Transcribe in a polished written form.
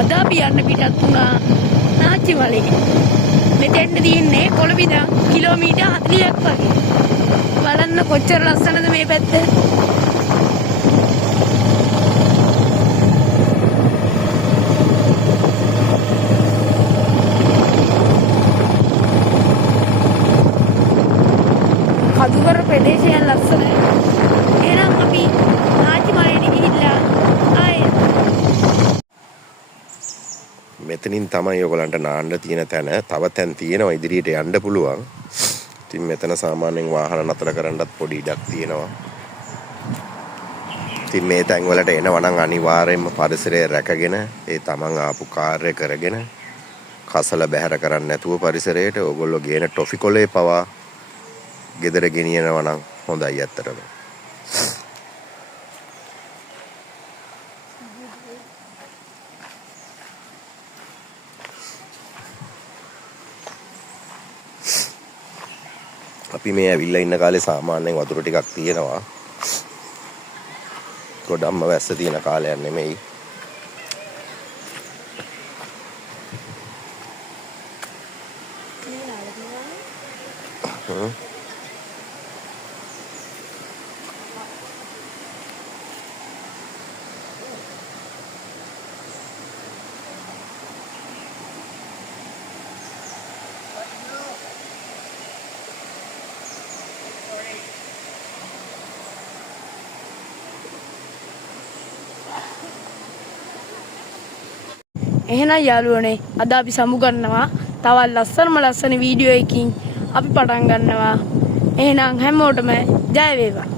අද අපි යන්න පිටත් වුණා නාච්චි වලේ. මෙතෙන්ට තියෙන්නේ කොළඹ ඉඳන් කිලෝමීටර් 40ක් වගේ. බලන්න කොච්චර ලස්සනද මේ පැත්ත. කදුවර ප්‍රදේශය ලස්සනයි. එහෙනම් අපි නාච්චි මලේට ගිහිල්ලා ආයේ මෙතනින් තමයි ඔයගලන්ට නාන්න තියෙන තැන. තව තැන් තියෙනවා ඉදිරියට යන්න පුළුවන්. ඉතින් මෙතන සාමාන්‍යයෙන් වාහන නතර කරන්නත් පොඩි ඉඩක් තියෙනවා. ඉතින් මේ තැන් වලට එනවා නම් අනිවාර්යයෙන්ම පරිසරය රැකගෙන ඒ තමන් ආපු කාර්ය කරගෙන කසල බැහැර කරන්නේ නැතුව පරිසරයට ඕගොල්ලෝ ගේන ටොෆි කොලේ පවා ගෙදර ගෙනියනවා නම් හොඳයි අත්‍තරම. අපි මේ ඇවිල්ලා ඉන්න කාලේ සාමාන්‍යයෙන් වතුර ටිකක් තියෙනවා. ගොඩක්ම වැස්ස තියෙන කාලයක් නෙමෙයි. එහෙනම් යාළුවනේ අද අපි සමුගන්නවා තවත් ලස්සන වීඩියෝ එකකින් අපි පටන් ගන්නවා. එහෙනම් හැමෝටම ජය වේවා.